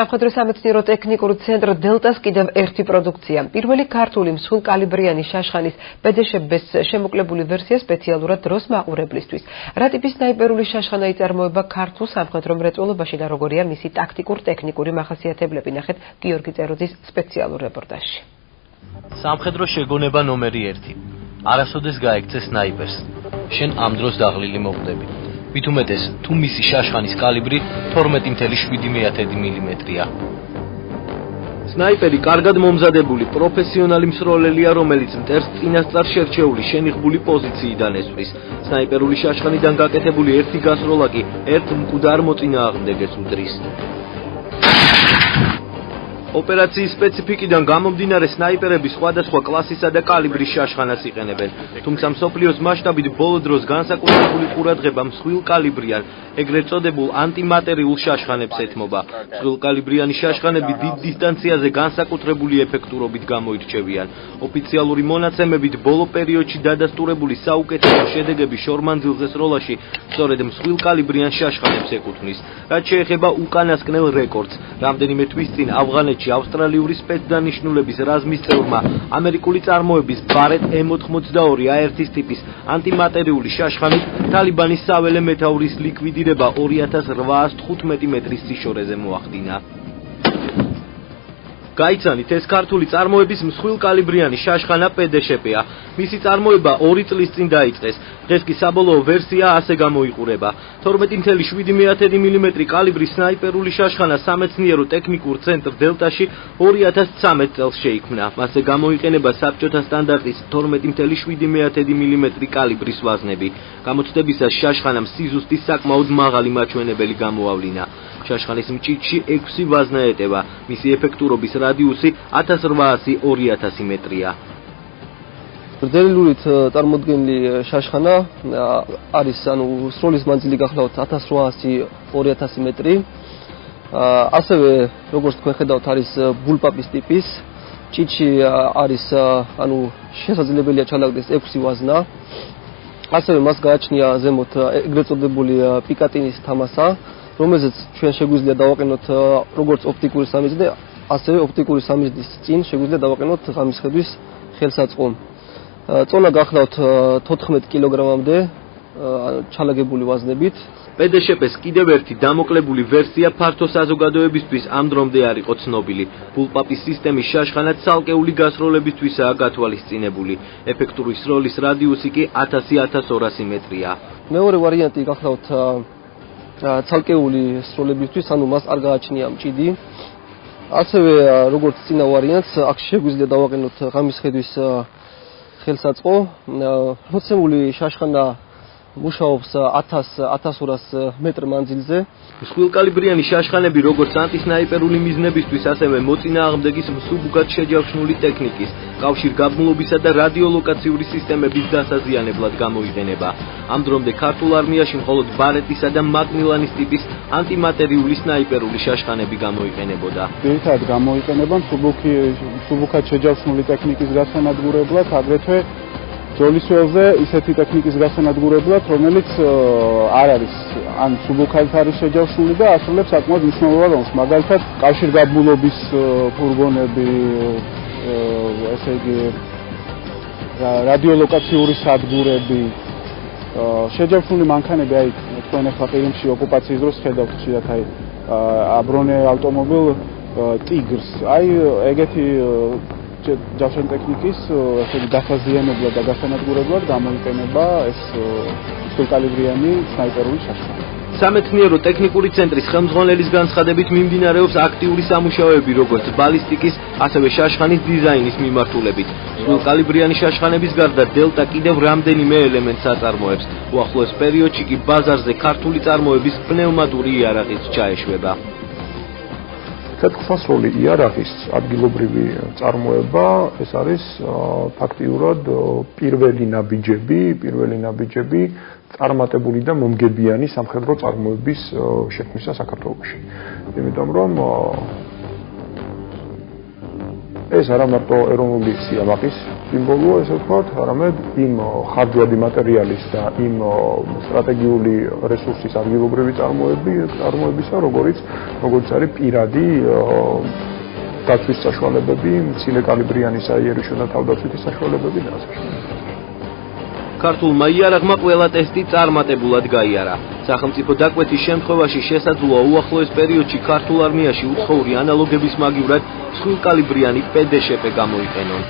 სამხედრო სამეცნიერო ტექნიკურ ცენტრ დელტას კიდევ ერთი პროდუქცია. პირველი ქართული მსხვილკალიბრიანი შაშხანის ბედეშების შემოკლებული ვერსია სპეციალურად დროს მაყურებლისთვის. რა ტიპის სნაიპერული შაშხანა იწარმოება ქართულ სამხედრო მრეწველობაში და როგორია მისი ტაქტიკურ-ტექნიკური მახასიათებლები, ნახეთ გიორგი წეროძის სპეციალურ რეპორტაჟში. სამხედრო შეგონება ნომერი 1. არასოდეს გაექცე სნაიპერს. შენ ამ დროს დაღლილი მოხდები. მით უმეტეს, თუ მისი შაშხანის კალიბრი 12.7 მმ-ია. სნაიპერი კარგად მომზადებული პროფესიონალი მსროლელია, რომელიც მტერს წინასწარ შერჩეული შენიღბული პოზიციიდან ესვრის. სნაიპერული შაშხანიდან გაკეთებული ერთი გასროლა კი ერთ მკვდარ მოწინააღმდეგეს უდრის. ოპერაციის სპეციფიკიდან გამომდინარე სნაიპერები სხვადასხვა კლასისა და კალიბრის შაშხანას იყენებენ. თუმცა მსოფლიოს მასშტაბით ბოლო დროს განსაკუთრებული ყურადღება მსხვილკალიბრიან, ეგრეთ წოდებულ ანტიმატერიულ შაშხანებს ეთმობა. მსხვილკალიბრიანი შაშხანები დიდ დისტანციაზე განსაკუთრებული ეფექტურობით გამოირჩევიან. ოფიციალური მონაცემებით ბოლო პერიოდში დადასტურებული საუკეთესო შედეგები შორმანძილზე სროლაში სწორედ მსხვილკალიბრიან შაშხანებს ეკუთვნის. რაც შეეხება უკანასკნელ რეკორდს, რამდენიმე თვის წინ ავღანეთში ავსტრალიური სპეცდანიშნულების რაზმის წევრმა ამერიკული წარმოების ბარეტ M82 AR-ის ტიპის ანტიმატერიული შაშხანით თალიბანის საველე მეთაურის ლიკვიდირება 2815 მეტრის სიშორეზე მოახდინა. გაიცანით, ეს ქართული წარმოების მსხვილკალიბრიანი შაშხანა პედეშეპია. მისი წარმოება 2 წლის წინ დაიწყეს. დღეს კი საბოლოო ვერსია ასე გამოიყურება. 12.7 მმ კალიბრის სნაიპერული შაშხანა სამეცნიერო ტექნიკურ ცენტრ დელტაში 2013 წელს შეიქმნა. მასზე გამოიყენება საბჭოთა სტანდარტის 12.7 მმ კალიბრის ვაზნები. გამოცდებისას შაშხანამ სიზუსტის საკმაოდ მაღალი მაჩვენებელი გამოავლინა. შაშხანის მჭიდში 6 ვაზნა ეტევა. მისი ეფექტურობის რადიუსი 1800-2000 მეტრია. რძელილურით წარმოდგენილი შაშხანა არის სროლის მანძილი გახლავთ 1800-2000 მეტრი. ასევე როგორც თქვენ ხედავთ არის ბულპაპის ტიპის. ჭიდში არის შესაძლებელია ჩალაგდეს 6 ვაზნა. ასევე მას გააჩნია ზემოთ ეგრეთ წოდებული პიკატინის თამასა, რომელზეც ჩვენ შეგვიძლია დავაყენოთ როგორც ოპტიკური სამიზნე, ასევე ოპტიკური სამიზნის წინ შეგვიძლია დავაყენოთ ღამის ხედვის ხელსაწყო. წონა გახლავთ 14 კილოგრამამდე ჩალაგებული ვაზნებით. პედეშეპეს კიდევ ერთი დამოკლებული ვერსია ფართო საზოგადოებისთვის ამ დრომდე არ იყო ცნობილი. ბულპაპის სისტემის შაშხანა ცალკეული გასროლებისთვისაა გათვალისწინებული. ეფექტური სროლის რადიუსი კი 1000-1200 მეტრია. მეორე ვარიანტი გახლავთ ცალკეული სროლებისთვის, მას არ გააჩნია მჭიდი. ასევე როგორც წინა ვარიანტს, აქ შეგვიძლია დავაყენოთ ღამის ხედვის ხელსაწყო. მოცემული შაშხანა მუშაობს 1000-1200 მეტრ მანძილზე. მსხვილკალიბრიანი შაშხანები როგორც ანტისნაიპერული მიზნებისთვის, ასევე მოწინააღმდეგის მსუბუქად შეჯავშნული ტექნიკის, კავშირგაბმულობისა და რადიოლოკაციური სისტემების დასაზიანებლად გამოიყენება. ამ დრომდე ქართულ არმიაში მხოლოდ ბარეტისა და მაკმილანის ტიპის ანტიმატერიული სნაიპერული შაშხანები გამოიყენებოდა. ძირითადად გამოიყენება მსუბუქად შეჯავშნული ტექნიკის გასანადგურებლად, აგრეთვე ბრძოლის ველზე ისეთი ტექნიკის გასანადგურებლად, რომელიც არ არის ან მსუბუქად არის შეჯავშნული და ასრულებს საკმაოდ მნიშვნელოვან როლს. მაგალითად, კავშირგაბმულობის ფურგონები, ესე იგი რადიოლოკაციური სადგურები, შეჯავშნული მანქანები, თქვენ ახლა ყირიმში ოკუპაციის დროს ხედავთ ხშირად აბრონე ავტომობილ ტიგრს. ეგეთი ჯავშანი ტექნიკის დასაზიანებლად და გასანადგურებლად გამოიყენება ეს მსხვილკალიბრიანი სნაიპერული შაშხანა. სამეცნიერო ტექნიკური ცენტრის ხელმძღვანელის განცხადებით მიმდინარეობს აქტიური სამუშაოები როგორც ბალისტიკის, ასევე შაშხანის დიზაინის მიმართულებით. მსხვილკალიბრიანი შაშხანების გარდა დელტა კიდევ რამდენიმე ელემენტს აწარმოებს. უახლოეს პერიოდში კი ბაზარზე ქართული წარმოების პნევმატური იარაღიც ჩაეშვება. კეთილსასროლი იარაღის ადგილობრივი წარმოება, ეს არის ფაქტიურად პირველი ნაბიჯები წარმატებული და მომგებიანი სამხედრო წარმოების შექმნისა საქართველოში. იმიტომ რომ ეს არა მარტო ეროვნული სიამაყის სიმბოლოა, ესე ვთქვათ, არამედ იმ ხარჯვადი მატერიალის და იმ სტრატეგიული რესურსის ადგილობრივი წარმოებისა, როგორც არის პირადი დაცვის საშუალებები, მცირე კალიბრიანი საიერიში და თავდაცვითი საშუალებები და ასე შემდეგ. ქართულმა იარაღმა ყველა ტესტი წარმატებულად გაიარა. სახელმწიფო დაკვეთის შემთხვევაში შესაძლოა უახლოეს პერიოდში ქართულ არმიაში უცხოური ანალოგების მაგივრად მსხვილკალიბრიანი პდშპ გამოიყენონ.